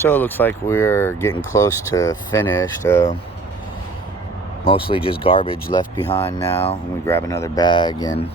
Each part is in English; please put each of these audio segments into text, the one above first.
So it looks like we're getting close to finished. Mostly just garbage left behind now. And we grab another bag and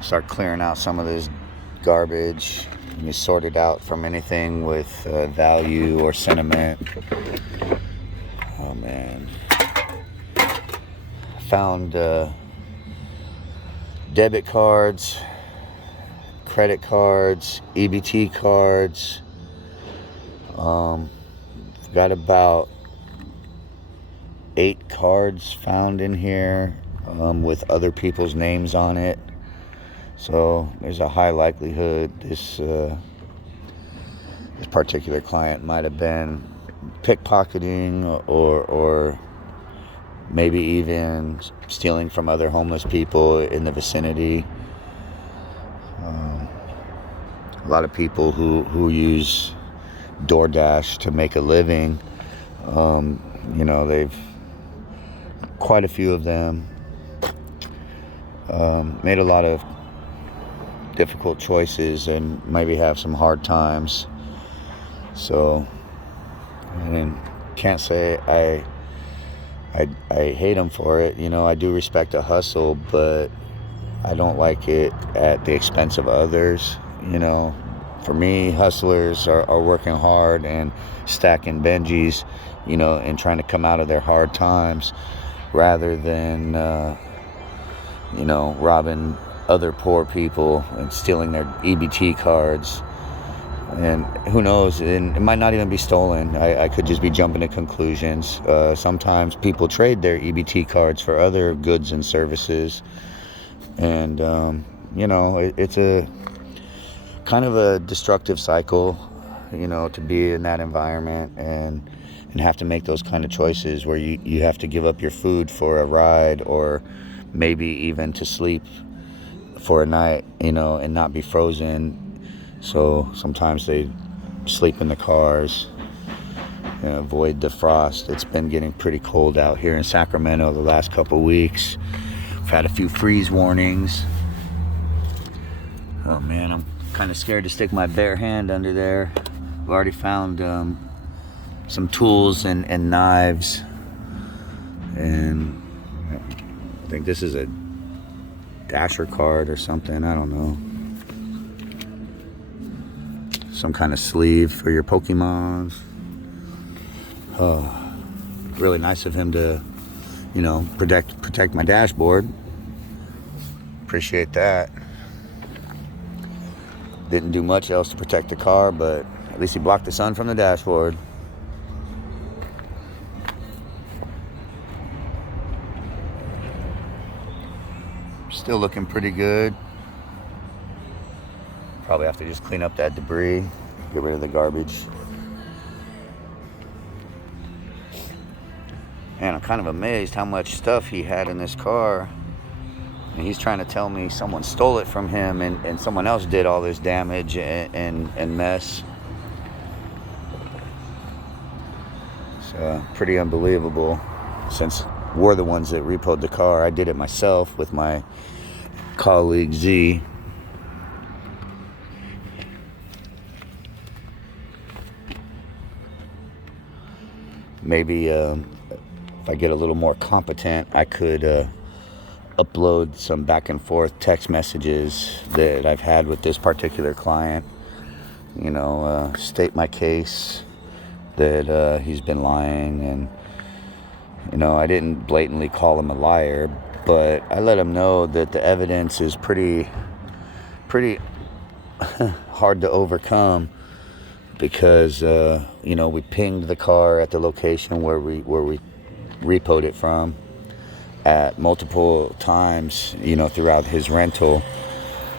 start clearing out some of this garbage. And you sort it out from anything with value or sentiment. Oh man. Found debit cards, credit cards, EBT cards. Got about 8 cards found in here with other people's names on it. So there's a high likelihood this particular client might have been pickpocketing or maybe even stealing from other homeless people in the vicinity. A lot of people who use DoorDash to make a living, they've quite a few of them made a lot of difficult choices and maybe have some hard times. So I mean, can't say I hate them for it. I do respect a hustle, but I don't like it at the expense of others. For me, hustlers are working hard and stacking Benjis, and trying to come out of their hard times rather than, robbing other poor people and stealing their EBT cards. And who knows, and it might not even be stolen. I could just be jumping to conclusions. Sometimes people trade their EBT cards for other goods and services. And, it's a kind of a destructive cycle, to be in that environment and have to make those kind of choices where you have to give up your food for a ride or maybe even to sleep for a night, and not be frozen. So sometimes they sleep in the cars, avoid the frost. It's been getting pretty cold out here in Sacramento the last couple weeks. We've had a few freeze warnings. Oh man, I'm kind of scared to stick my bare hand under there. I've already found some tools and knives, and I think this is a Dasher card or something, I don't know. Some kind of sleeve for your Pokemons. Oh, really nice of him to, protect my dashboard. Appreciate that. Didn't do much else to protect the car, but at least he blocked the sun from the dashboard. Still looking pretty good. Probably have to just clean up that debris, get rid of the garbage. Man, I'm kind of amazed how much stuff he had in this car. And he's trying to tell me someone stole it from him and someone else did all this damage and mess. It's pretty unbelievable. Since we're the ones that repoed the car, I did it myself with my colleague Z. Maybe if I get a little more competent, I could upload some back and forth text messages that I've had with this particular client. State my case that he's been lying, and I didn't blatantly call him a liar, but I let him know that the evidence is pretty hard to overcome. Because we pinged the car at the location where we repoed it from at multiple times, throughout his rental.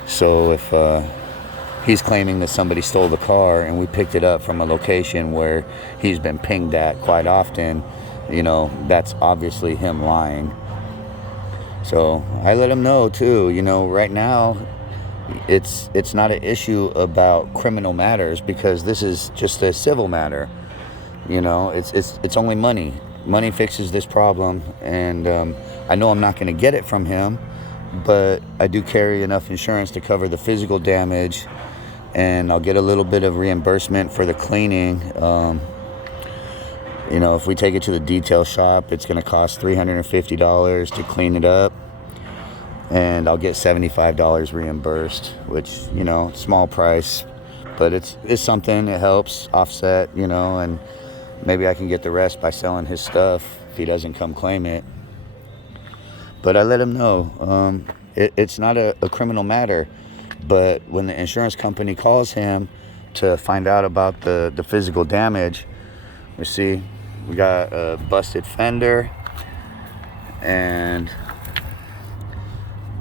So if he's claiming that somebody stole the car and we picked it up from a location where he's been pinged at quite often, that's obviously him lying. So I let him know too, right now it's not an issue about criminal matters because this is just a civil matter. It's only money. Money fixes this problem, and I know I'm not going to get it from him, but I do carry enough insurance to cover the physical damage and I'll get a little bit of reimbursement for the cleaning. If we take it to the detail shop, it's going to cost $350 to clean it up, and I'll get $75 reimbursed, which, small price, but it's something. It helps offset, and maybe I can get the rest by selling his stuff if he doesn't come claim it. But I let him know it's not a criminal matter, but when the insurance company calls him to find out about the physical damage, we got a busted fender, and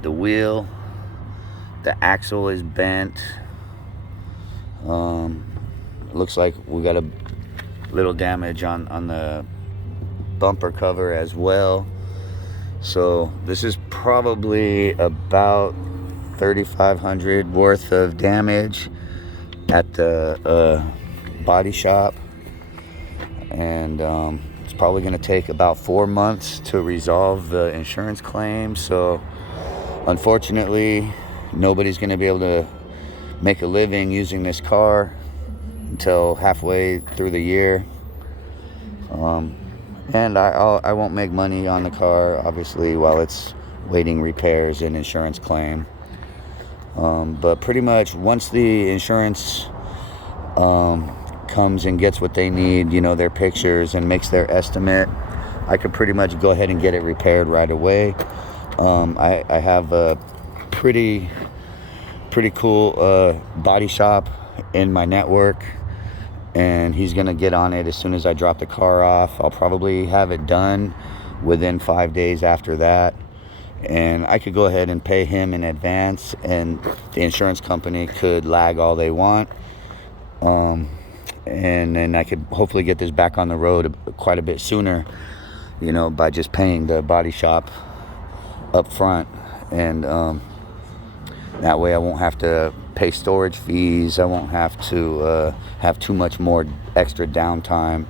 the wheel, the axle is bent. Looks like we got a little damage on the bumper cover as well. So this is probably about $3,500 worth of damage at the body shop, and it's probably going to take about 4 months to resolve the insurance claim. So unfortunately, nobody's going to be able to make a living using this car until halfway through the year. And I won't make money on the car, obviously, while it's waiting repairs and insurance claim. But pretty much once the insurance comes and gets what they need, their pictures, and makes their estimate, I could pretty much go ahead and get it repaired right away. I have a pretty cool body shop in my network, and he's gonna get on it as soon as I drop the car off. I'll probably have it done within 5 days after that, and I could go ahead and pay him in advance, and the insurance company could lag all they want, and then I could hopefully get this back on the road quite a bit sooner, by just paying the body shop up front. And that way I won't have to pay storage fees. I won't have to have too much more extra downtime.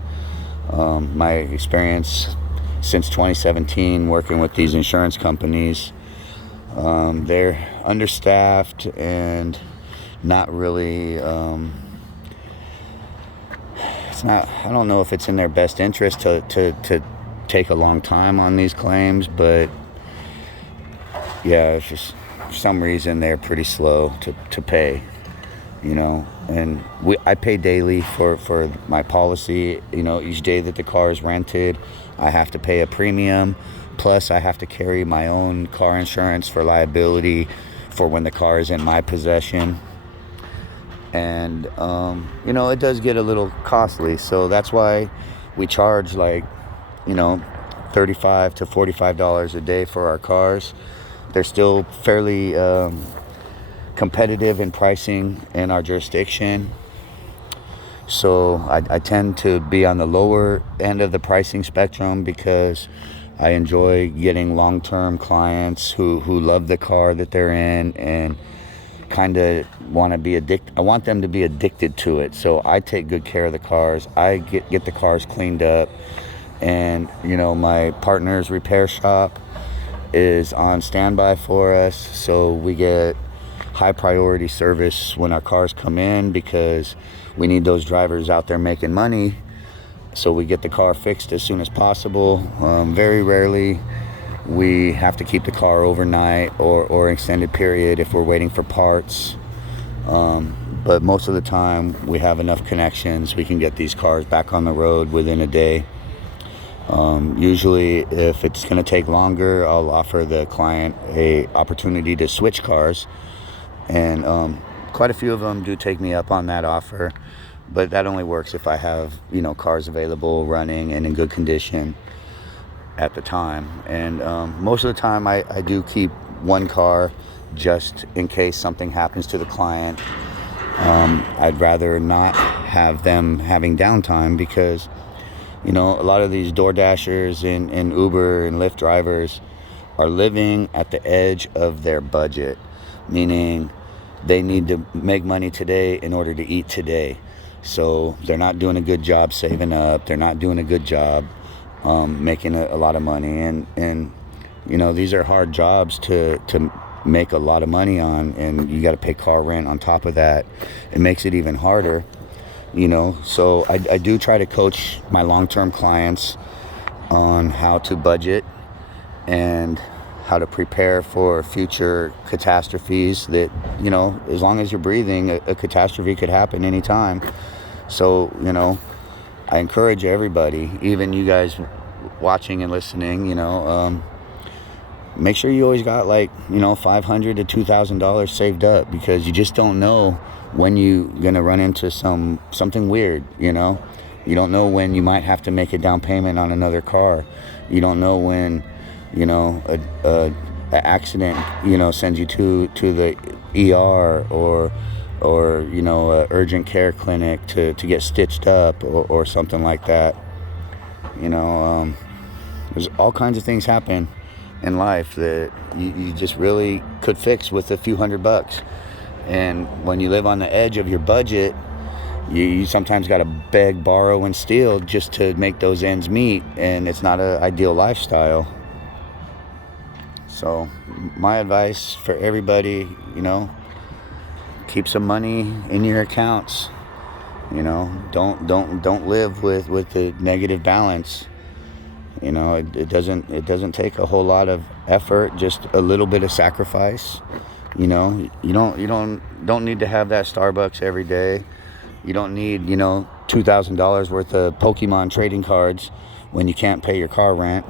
My experience since 2017 working with these insurance companies, they're understaffed and not really, I don't know if it's in their best interest to take a long time on these claims, but yeah, it's just, for some reason, they're pretty slow to pay, and I pay daily for my policy. Each day that the car is rented, I have to pay a premium, plus I have to carry my own car insurance for liability for when the car is in my possession. And it does get a little costly, so that's why we charge $35 to $45 a day for our cars. They're still fairly competitive in pricing in our jurisdiction. So I tend to be on the lower end of the pricing spectrum because I enjoy getting long-term clients who love the car that they're in and kind of want to be addicted. I want them to be addicted to it. So I take good care of the cars. I get the cars cleaned up. And, my partner's repair shop is on standby for us, so we get high priority service when our cars come in, because we need those drivers out there making money, so we get the car fixed as soon as possible. Very rarely we have to keep the car overnight or extended period if we're waiting for parts, but most of the time we have enough connections. We can get these cars back on the road within a day. Usually if it's going to take longer, I'll offer the client a opportunity to switch cars, and quite a few of them do take me up on that offer, but that only works if I have cars available, running, and in good condition at the time. And most of the time I do keep one car just in case something happens to the client. I'd rather not have them having downtime, because a lot of these Door Dashers and Uber and Lyft drivers are living at the edge of their budget, meaning they need to make money today in order to eat today. So they're not doing a good job saving up. They're not doing a good job making a lot of money. And these are hard jobs to make a lot of money on, and you got to pay car rent on top of that. It makes it even harder, you know. So I do try to coach my long-term clients on how to budget and how to prepare for future catastrophes that, you know, as long as you're breathing, a catastrophe could happen anytime. So, you know, I encourage everybody, even you guys watching and listening, you know, make sure you always got like, you know, $500 to $2,000 saved up, because you just don't know when you're gonna run into something weird, you know. You don't know when you might have to make a down payment on another car. You don't know when, you know, a accident, you know, sends you to the ER or you know, a urgent care clinic to get stitched up or something like that. You know, there's all kinds of things happen in life that you just really could fix with a few $100. And when you live on the edge of your budget, you sometimes got to beg, borrow, and steal just to make those ends meet, and it's not an ideal lifestyle. So my advice for everybody, you know, keep some money in your accounts. You know, don't live with a negative balance. You know, it doesn't take a whole lot of effort, just a little bit of sacrifice. You know, you don't need to have that Starbucks every day. You don't need, you know, $2,000 worth of Pokemon trading cards when you can't pay your car rent.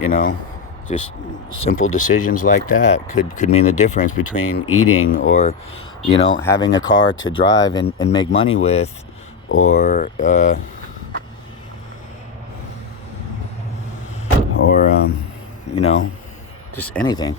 You know, just simple decisions like that could mean the difference between eating or, you know, having a car to drive and make money with, or you know, just anything.